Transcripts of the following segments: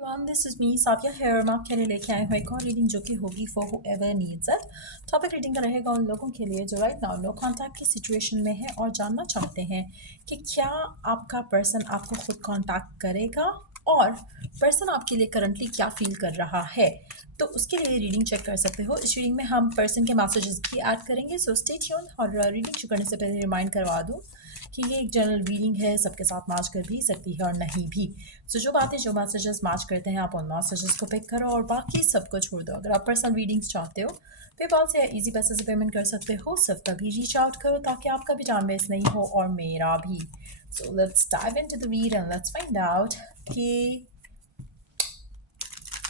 Everyone, this is me Safia here. मैं आपके लिए लेके आए हुए एक और रीडिंग जो कि होगी for whoever needs it। Topic reading का रहेगा उन लोगों के लिए जो राइट नाउ नो कांटेक्ट की सिचुएशन में है और जानना चाहते हैं कि क्या आपका पर्सन आपको खुद कांटेक्ट करेगा और पर्सन आपके लिए करंटली क्या फील कर रहा है। तो उसके लिए रीडिंग चेक कर सकते हो। इस रीडिंग में हम पर्सन के मैसेजेस भी ऐड करेंगे, सो स्टे ट्यून। और रीडिंग शुरू करने से पहले रिमाइंड करवा दूँ कि ये एक जनरल रीडिंग है, सबके साथ मैच कर भी सकती है और नहीं भी। सो जो मैसेजेस मैच करते हैं आप उन मैसेजेस को पिक करो और बाकी सबको छोड़ दो। अगर आप पर्सनल रीडिंग्स चाहते हो पेपाल से या ईजी पैसे से पेमेंट कर सकते हो। सिर्फ तभी रीच आउट करो ताकि आपका भी टाइम वेस्ट नहीं हो और मेरा भी। So let's dive into the read and let's find out कि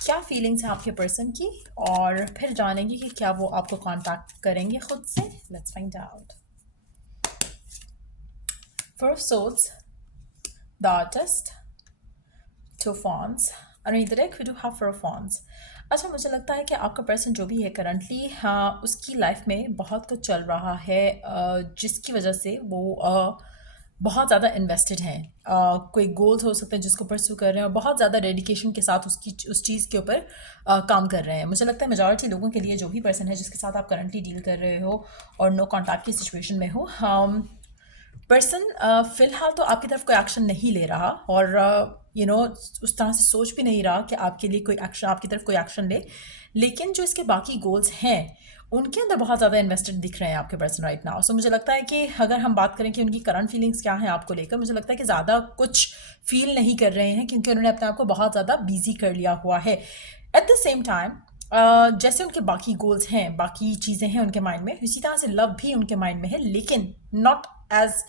क्या फीलिंग्स हैं आपके पर्सन की, और फिर जानेंगे कि क्या वो आपको कांटेक्ट करेंगे खुद से। Let's find out. Four of Swords, the Artist, Two of Wands, and in the deck we do have Four of Wands। अच्छा, मुझे लगता है कि आपका पर्सन जो भी है करंटली, हाँ, उसकी लाइफ में बहुत कुछ चल रहा है जिसकी वजह से वो बहुत ज़्यादा इन्वेस्टेड हैं। कोई गोल्स हो सकते हैं जिसको परस्यू कर रहे हैं और बहुत ज़्यादा डेडिकेशन के साथ उस चीज़ के ऊपर काम कर रहे हैं। मुझे लगता है मेजॉरिटी लोगों के लिए जो भी पर्सन है जिसके साथ आप करंटली डील कर रहे हो और नो कॉन्टैक्ट की सिचुएशन में हो, पर्सन फिलहाल तो आपकी तरफ कोई एक्शन नहीं ले रहा और उस तरह से सोच भी नहीं रहा कि आपके लिए कोई एक्शन, आपकी तरफ कोई एक्शन ले। लेकिन जो इसके बाकी गोल्स हैं उनके अंदर बहुत ज़्यादा इन्वेस्टेड दिख रहे हैं आपके पर्सन राइट नाउ। सो मुझे लगता है कि अगर हम बात करें कि उनकी करंट फीलिंग्स क्या हैं आपको लेकर, मुझे लगता है कि ज़्यादा कुछ फील नहीं कर रहे हैं क्योंकि उन्होंने अपने आप को बहुत ज़्यादा बिजी कर लिया हुआ है। एट द सेम टाइम जैसे उनके बाकी गोल्स हैं, बाकी चीज़ें हैं उनके माइंड में, इसी तरह से लव भी उनके माइंड में है लेकिन नॉट एज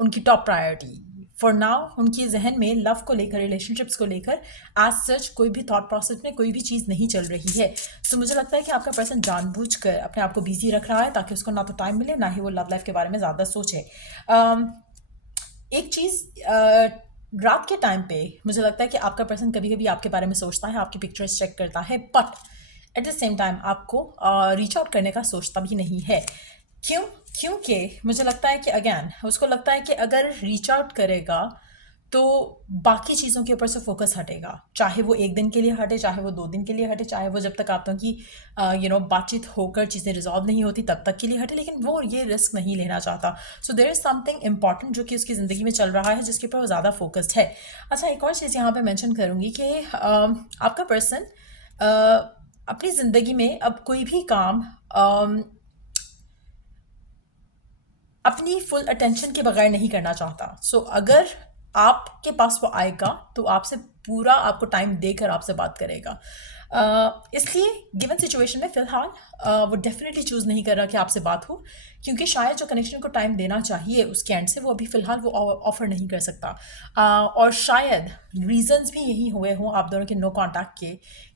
उनकी टॉप प्रायोरिटी। फॉर नाउ उनके जहन में लव को लेकर, रिलेशनशिप्स को लेकर एज सच कोई भी थॉट प्रोसेस में कोई भी चीज़ नहीं चल रही है। सो मुझे लगता है कि आपका पर्सन जानबूझकर अपने आप को बिजी रख रहा है ताकि उसको ना तो टाइम मिले ना ही वो लव लाइफ के बारे में ज़्यादा सोचे। एक चीज़ रात के टाइम पे मुझे लगता है कि आपका पर्सन कभी कभी आपके बारे में सोचता है, आपकी पिक्चर्स चेक करता है, but at the same time आपको रीच आउट करने का सोचता भी नहीं है। क्यों? क्योंकि मुझे लगता है कि अगेन उसको लगता है कि अगर रीच आउट करेगा तो बाकी चीज़ों के ऊपर से फोकस हटेगा, चाहे वो एक दिन के लिए हटे, चाहे वो 2 दिन के लिए हटे, चाहे वो जब तक आप लोगों की बातचीत होकर चीज़ें रिजॉल्व नहीं होती तब तक के लिए हटे, लेकिन वो ये रिस्क नहीं लेना चाहता। So there is something important जो कि उसकी ज़िंदगी में चल रहा है जिसके ऊपर वो ज़्यादा फोकस्ड है। अच्छा, एक और चीज़ यहाँ पे मेंशन करूँगी कि आपका पर्सन अपनी ज़िंदगी में अब कोई भी काम अपनी फुल अटेंशन के बगैर नहीं करना चाहता। सो अगर आपके पास वो आएगा तो आपसे पूरा आपको टाइम देकर आपसे बात करेगा। इसलिए गिवन सिचुएशन में फ़िलहाल वो डेफिनेटली चूज़ नहीं कर रहा कि आपसे बात हो, क्योंकि शायद जो कनेक्शन को टाइम देना चाहिए उसके एंड से वो अभी फ़िलहाल वो ऑफ़र नहीं कर सकता। और शायद रीज़न्स भी यही हुए हों आप दोनों के नो कॉन्टैक्ट के,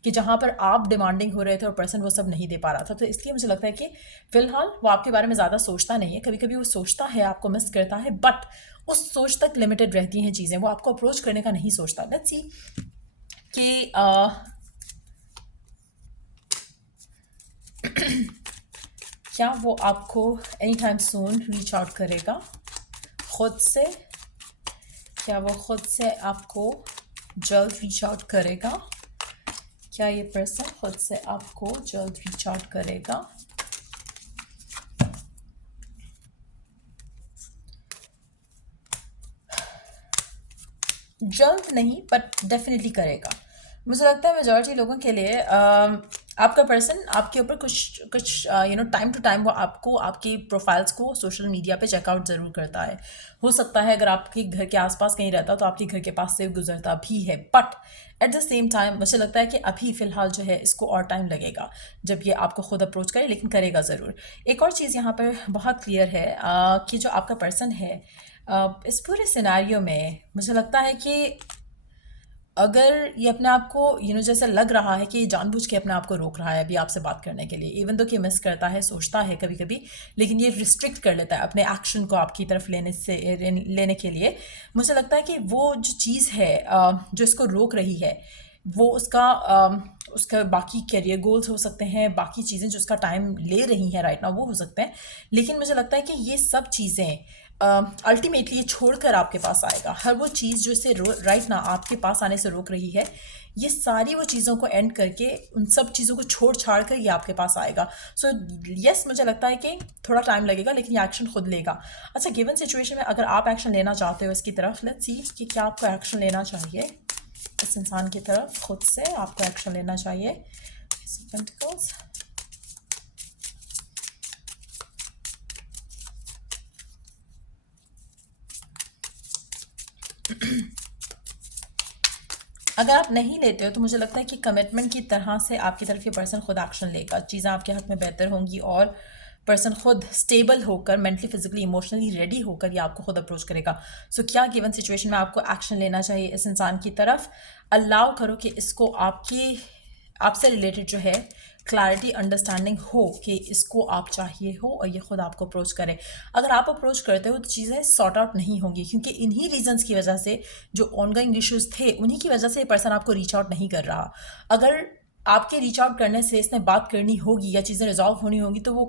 कि जहाँ पर आप डिमांडिंग हो रहे थे और पर्सन वो सब नहीं दे पा रहा था। तो इसलिए मुझे लगता है कि फ़िलहाल वो आपके बारे में ज़्यादा सोचता नहीं है। कभी कभी वो सोचता है, आपको मिस करता है, बट उस सोच तक लिमिटेड रहती हैं चीज़ें, वो आपको अप्रोच करने का नहीं सोचता। लेट्स सी कि क्या वो आपको any time soon reach out करेगा खुद से। क्या वो खुद से आपको जल्द रीच आउट करेगा? क्या ये पर्सन खुद से आपको जल्द रीच आउट करेगा? जल्द नहीं बट डेफिनेटली करेगा। मुझे लगता है मेजॉरिटी लोगों के लिए आपका पर्सन आपके ऊपर कुछ कुछ टाइम टू टाइम वो आपको, आपकी प्रोफाइल्स को सोशल मीडिया पे चेकआउट ज़रूर करता है। हो सकता है अगर आपके घर के आसपास कहीं रहता तो आपके घर के पास से गुजरता भी है, but at the same time मुझे लगता है कि अभी फ़िलहाल जो है इसको और टाइम लगेगा जब ये आपको खुद अप्रोच करे, लेकिन करेगा ज़रूर। एक और चीज़ यहाँ पर बहुत क्लियर है कि जो आपका पर्सन है इस पूरे सिनेरियो में मुझे लगता है कि अगर ये अपने आप को जैसे लग रहा है कि ये जानबूझ के अपने आप को रोक रहा है अभी आपसे बात करने के लिए, इवन तो कि मिस करता है, सोचता है कभी कभी, लेकिन ये रिस्ट्रिक्ट कर लेता है अपने एक्शन को आपकी तरफ लेने के लिए। मुझे लगता है कि वो जो चीज़ है जो इसको रोक रही है वो उसका बाकी करियर गोल्स हो सकते हैं, बाकी चीज़ें जो उसका टाइम ले रही हैं राइट नाउ वो हो सकते हैं, लेकिन मुझे लगता है कि ये सब चीज़ें अल्टीमेटली ये छोड़कर आपके पास आएगा। हर वो चीज़ जो इसे राइट ना आपके पास आने से रोक रही है, ये सारी वो चीज़ों को एंड करके उन सब चीज़ों को छोड़ छाड़ कर ये आपके पास आएगा. सो यस, मुझे लगता है कि थोड़ा टाइम लगेगा लेकिन ये एक्शन खुद लेगा. अच्छा, गिवन सिचुएशन में अगर आप एक्शन लेना चाहते हो इसकी तरफ, लेट्स सी कि क्या आपको एक्शन लेना चाहिए इस इंसान की तरफ. खुद से आपको एक्शन लेना चाहिए. Pentacles. अगर आप नहीं लेते हो तो मुझे लगता है कि कमिटमेंट की तरह से आपकी तरफ ये पर्सन खुद एक्शन लेगा. चीज़ें आपके हाथ में बेहतर होंगी और पर्सन खुद स्टेबल होकर मेंटली फिजिकली इमोशनली रेडी होकर ये आपको खुद अप्रोच करेगा. सो क्या गिवन सिचुएशन में आपको एक्शन लेना चाहिए इस इंसान की तरफ. अलाउ करो कि इसको आपसे रिलेटेड जो है क्लैरिटी अंडरस्टैंडिंग हो कि इसको आप चाहिए हो और ये खुद आपको अप्रोच करे. अगर आप अप्रोच करते हो तो चीज़ें सॉर्ट आउट नहीं होंगी क्योंकि इन्हीं रीजंस की वजह से जो ऑनगोइंग इश्यूज थे उन्हीं की वजह से ये पर्सन आपको रीच आउट नहीं कर रहा. अगर आपके रीच आउट करने से इसने बात करनी होगी या चीज़ें रिजॉल्व होनी होगी तो वो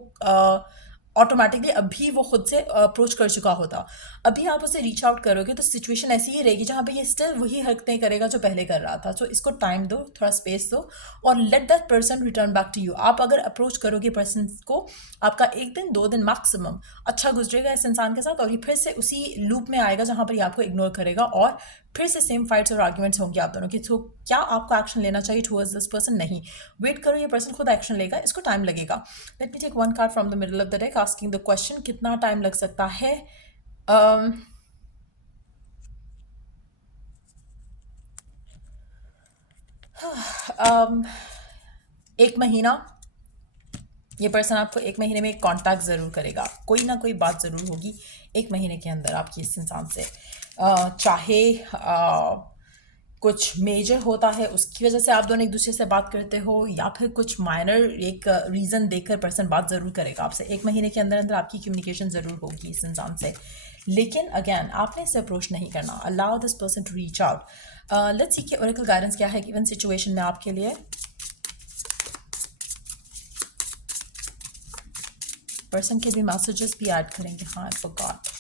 ऑटोमेटिकली अभी वो खुद से अप्रोच कर चुका होता. अभी आप उसे रीच आउट करोगे तो सिचुएशन ऐसी ही रहेगी जहाँ पे ये स्टिल वही हरकतें करेगा जो पहले कर रहा था. सो इसको टाइम दो, थोड़ा स्पेस दो और let that person return back to you. आप अगर अप्रोच करोगे पर्सन को, आपका 1 दिन 2 दिन मैक्सिमम अच्छा गुजरेगा इस इंसान के साथ और ये फिर से उसी लूप में आएगा जहाँ पर ये आपको इग्नोर करेगा और फिर से सेम फाइट्स और आर्ग्यूमेंट्स होंगे आप दोनों की. तो क्या आपको एक्शन लेना चाहिए टुवर्ड्स दिस पर्सन? नहीं, वेट करो, ये पर्सन खुद एक्शन लेगा, इसको टाइम लगेगा. Let me take one card from the middle of the deck asking the question कितना टाइम लग सकता है. um, 1 महीना. ये पर्सन आपको 1 महीने में एक कांटेक्ट ज़रूर करेगा, कोई ना कोई बात ज़रूर होगी 1 महीने के अंदर आपकी इस इंसान से. चाहे कुछ मेजर होता है उसकी वजह से आप दोनों एक दूसरे से बात करते हो या फिर कुछ माइनर एक रीज़न देकर पर्सन बात ज़रूर करेगा आपसे. 1 महीने के अंदर अंदर आपकी कम्युनिकेशन ज़रूर होगी इस इंसान से. लेकिन अगेन आपने इसे अप्रोच नहीं करना. Allow this person to reach out. Let's see कि ओरेकल गाइडेंस क्या है गिवन सिचुएशन में आपके लिए. पर्सन के भी मैसेजेस भी ऐड करेंगे. हाँ, आई फॉरगॉट.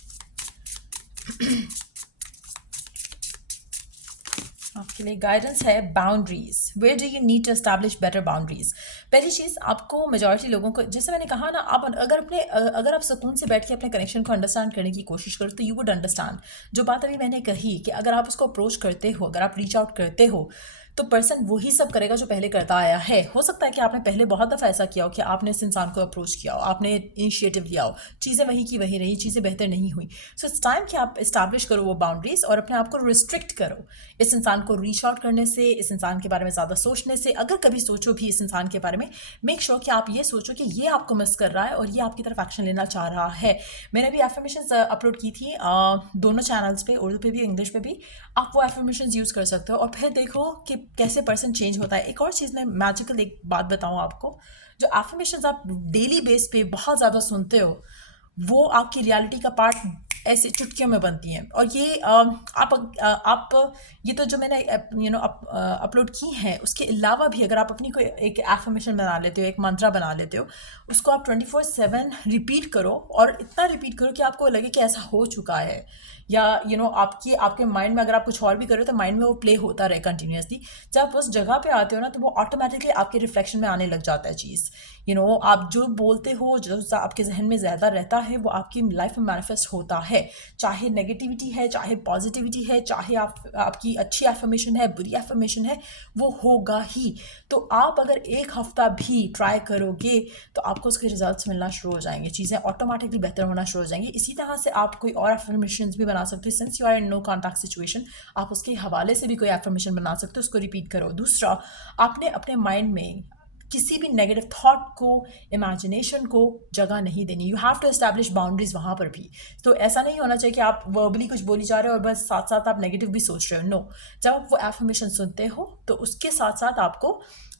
आपके लिए गाइडेंस है boundaries. Where do you need to establish better boundaries. पहली चीज़, आपको मेजॉरिटी लोगों को, जैसे मैंने कहा ना, आप अगर आप सुकून से बैठ के अपने कनेक्शन को अंडरस्टैंड करने की कोशिश करो तो यू वुड अंडरस्टैंड. जो बात अभी मैंने कही कि अगर आप उसको अप्रोच करते हो, अगर आप रीच आउट करते हो तो पर्सन वही सब करेगा जो पहले करता आया है. हो सकता है कि आपने पहले बहुत दफ़ा ऐसा किया हो कि आपने इस इंसान को अप्रोच किया हो, आपने इनिशिएटिव लिया हो, चीज़ें वही की वही रही, चीज़ें बेहतर नहीं हुई. सो इट्स टाइम कि आप इस्टेब्लिश करो वो बाउंड्रीज और अपने आप को रिस्ट्रिक्ट करो इस इंसान को रीच आउट करने से, इस इंसान के बारे में ज़्यादा सोचने से. अगर कभी सोचो भी इस इंसान के बारे में, मेक श्योर कि आप ये सोचो कि ये आपको मिस कर रहा है और ये आपकी तरफ एक्शन लेना चाह रहा है. मैंने भी एफर्मेशंस अपलोड की थी दोनों चैनल्स पे, उर्दू पे भी इंग्लिश पे भी. आप वो एफर्मेशंस यूज़ कर सकते हो और फिर देखो कि कैसे पर्सन चेंज होता है. एक और चीज़, मैं मैजिकल एक बात बताऊँ आपको, जो एफर्मेशंस आप डेली बेस पे बहुत ज़्यादा सुनते हो वो आपकी रियलिटी का पार्ट ऐसे चुटकियों में बनती हैं. और ये आप ये तो जो मैंने अपलोड की हैं उसके अलावा भी अगर आप अपनी कोई एक एफर्मेशन बना लेते हो, एक मंत्रा बना लेते हो, उसको आप 24/7 रिपीट करो और इतना रिपीट करो कि आपको लगे कि ऐसा हो चुका है. या आपके माइंड में अगर आप कुछ और भी करो तो माइंड में वो प्ले होता रहे कंटिन्यूसली. जब आप उस जगह पे आते हो ना तो वो ऑटोमेटिकली आपके रिफ्लेक्शन में आने लग जाता है चीज़. आप जो बोलते हो, जो आपके जहन में ज़्यादा रहता है वो आपकी लाइफ में मैनिफेस्ट होता है. चाहे नेगेटिविटी है, चाहे पॉजिटिविटी है, चाहे आपकी अच्छी एफर्मेशन है, बुरी एफर्मेशन है, वो होगा ही. तो आप अगर 1 हफ्ता भी ट्राई करोगे तो आपको उसके रिजल्ट्स मिलना शुरू हो जाएंगे, चीज़ें ऑटोमेटिकली बेहतर होना शुरू हो जाएंगी. इसी तरह से आप कोई और एफर्मेशन भी बना सकते हो. Since you are in no contact situation, आप उसके हवाले से भी कोई एफर्मेशन बना सकते हो, उसको रिपीट करो. दूसरा, आपने अपने माइंड में किसी भी नेगेटिव थॉट को, इमेजिनेशन को जगह नहीं देनी. You have to establish boundaries वहाँ पर भी. तो ऐसा नहीं होना चाहिए कि आप वर्बली कुछ बोली जा रहे हो और बस साथ साथ आप नेगेटिव भी सोच रहे हो. नो, जब आप वो एफर्मेशन सुनते हो तो उसके साथ साथ आपको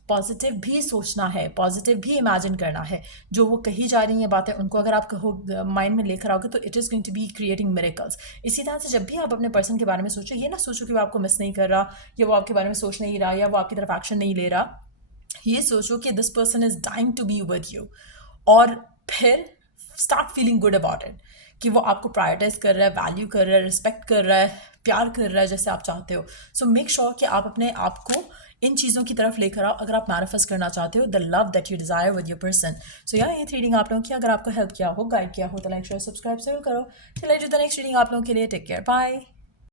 पॉजिटिव भी सोचना है, पॉजिटिव भी इमेजिन करना है. जो वो कही जा रही हैं बातें, उनको अगर आप कहो माइंड में लेकर आओगे तो it is going to be creating miracles. इसी तरह से जब भी आप अपने पर्सन के बारे में सोचो, ये ना सोचो कि वो आपको मिस नहीं कर रहा या वो आपके बारे में सोच नहीं रहा या वो आपकी तरफ एक्शन नहीं ले रहा. ये सोचो कि this person is dying to be with you और फिर start feeling good about it कि वो आपको प्रायोरिटाइज कर रहा है, वैल्यू कर रहा है, रिस्पेक्ट कर रहा है, प्यार कर रहा है जैसे आप चाहते हो. सो मेक श्योर कि आप अपने आप को इन चीज़ों की तरफ लेकर आओ अगर आप मैनिफेस्ट करना चाहते हो the love that you desire with your person. So यार ये रीडिंग आप लोगों की अगर आपको हेल्प किया हो, गाइड किया हो, तो लाइक शेयर सब्सक्राइब जरूर करो। चलिए जो द नेक्स्ट रीडिंग आप लोगों के लिए, टेक केयर, बाय।